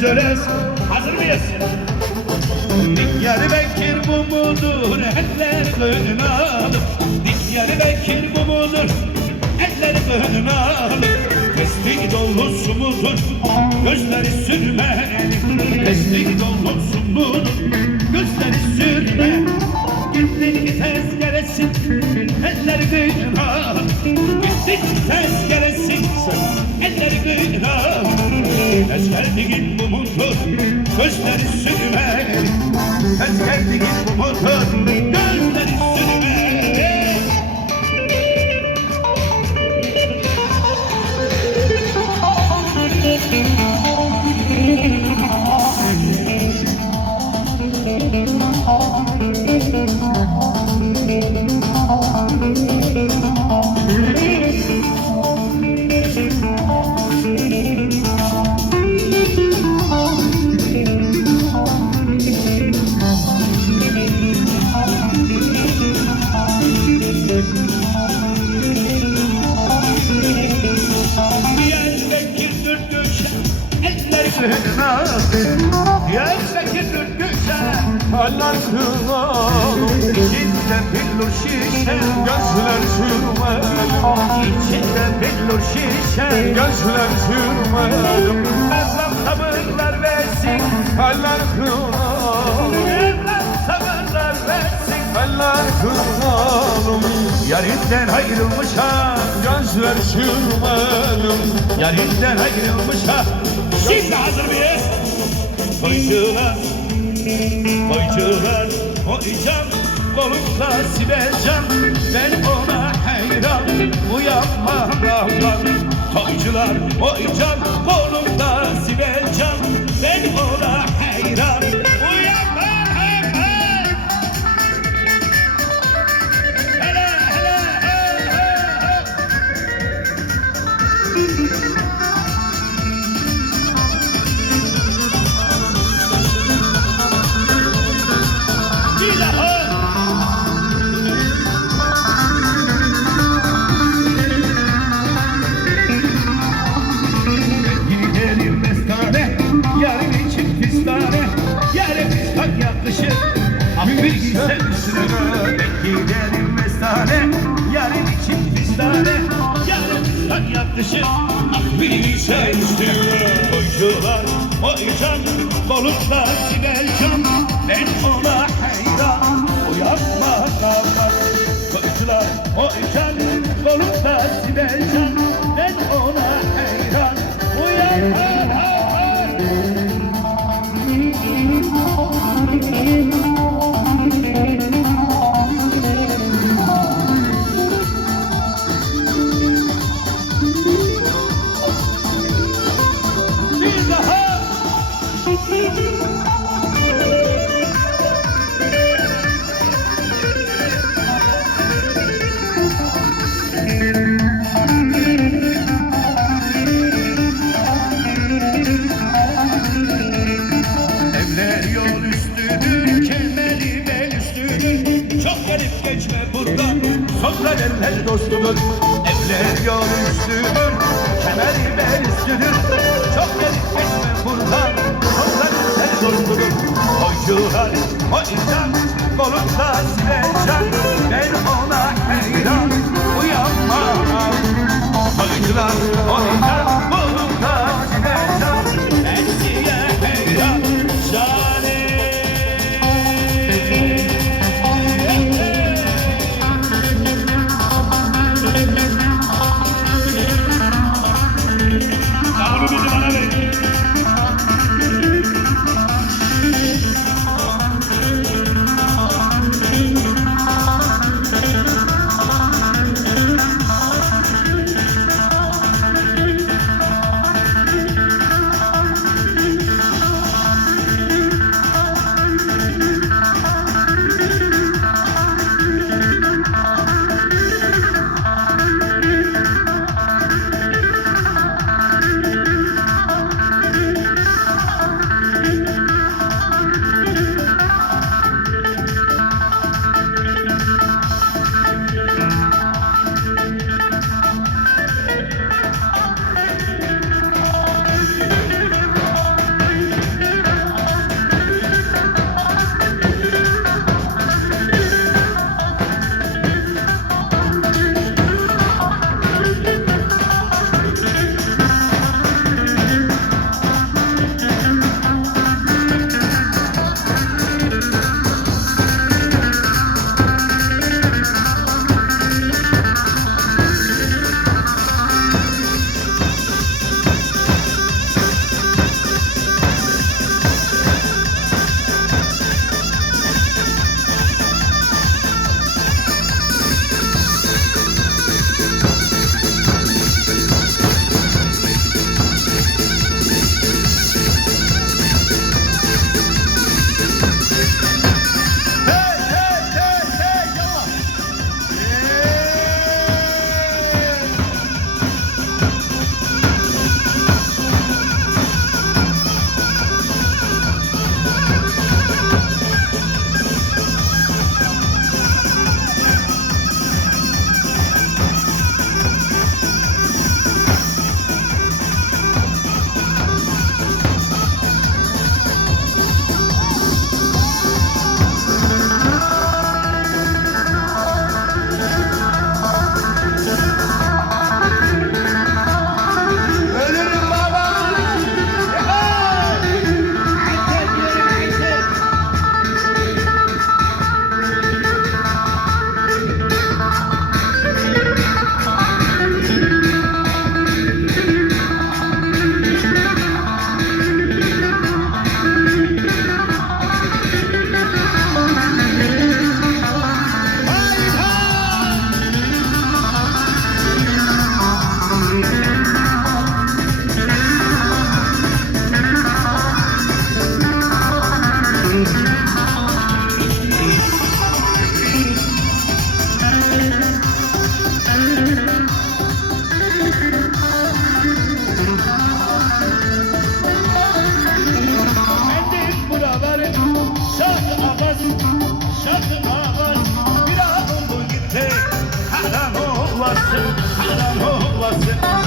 söyleriz. Hazır mıyız? Diyarbakır bu mudur? Eller önüne alır. Diyarbakır bu mudur? Eller önüne alır. Tesbih dolusu mudur? Gözleri sürmeli. Tesbih dolusu mudur? Gözleri sürmeli. Gittik tezkeresin, eller gıyına. Gittik tezkeresin, eller gıyına. Tezkerdiğin bu mudur, gözleri sürmeli. Tezkerdiğin bu mudur, gözleri sürmeli. İçinde billur şişe, gözler sürmelim. İçinde billur şişe, gözler sürmelim. Mevlam sabırlar versin, eller kırmalım. Mevlam sabırlar versin, eller kırmalım. Yarinden ayrılmışa, gözler sürmelim. Yarinden ayrılmışa. Şimdi hazır mıyız? Toycular, toycular, oycan, kolumda Sibelcan. Ben ona hayran, uyanmam Allah'ım. Toycular, oycan, kolumda Sibelcan. Ben ona hayran, uyanmam Allah'ım. Hele, hele, hele, bir gitsem üstüne giderim mestane. Yarın için pistane, yarın pistan yaklaşır. Bir gitsem üstüne. Toycular, oycan, kolumda Sibelcan. Ben ona hayran, uyanma kavga. Toycular, oycan, kolumda Sibelcan. Ben ona hayran, uyanma kavga. Evler yol üstüdür, kemeri bel üstüdür. Çok gelip geçme buradan, sonra eller dostudur. Evler yol üstüdür, kemeri bel üstüdür. Çok gelip geçme buradan, sonra eller dostudur. Toycular, oycan, kolumda Sibelcan. Ben ona hayran, uyanmam. Toycular, oycan, kolumda Sibelcan. Ben size hayran, canım. Abi bizi bana verin. Bendik buraları şarkı ağız, şarkı ağız. Bir an oldu gitti, haram olasın, haram olasın.